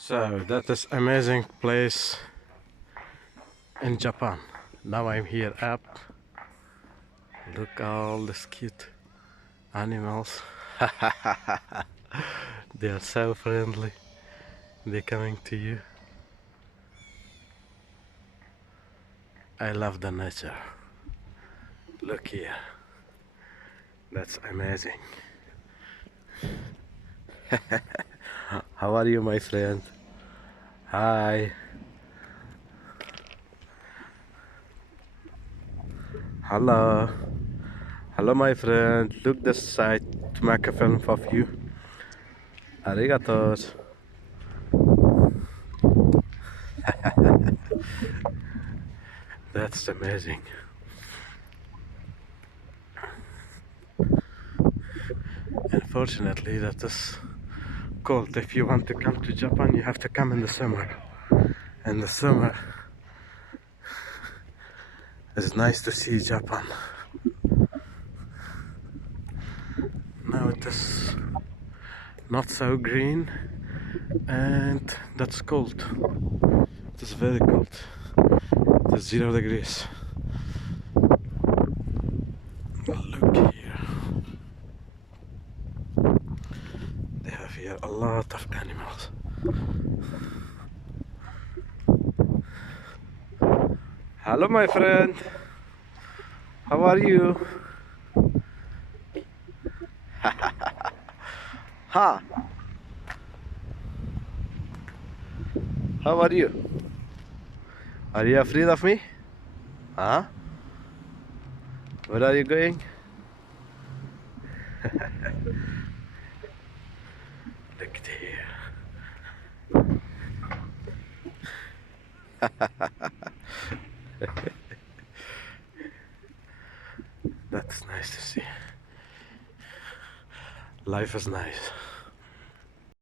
So that is amazing place in Japan. Now I'm here up. Look all these cute animals. They are so friendly. They're coming to you. I love the nature. Look here. That's amazing. How are you, my friend? Hi. Hello. Hello, my friend. Look this side to make a film of you. Arigatos. That's amazing. Unfortunately, that is cold. If you want to come to Japan, you have to come in the summer. In the summer, it's nice to see Japan. Now it is not so green, and that's cold. It is very cold. It is 0 degrees. Look here. They have here a lot of animals. Hello, my friend. How are you? Ha! How are you? Are you afraid of me? Huh? Where are you going? Look there. That's nice to see. Life is nice.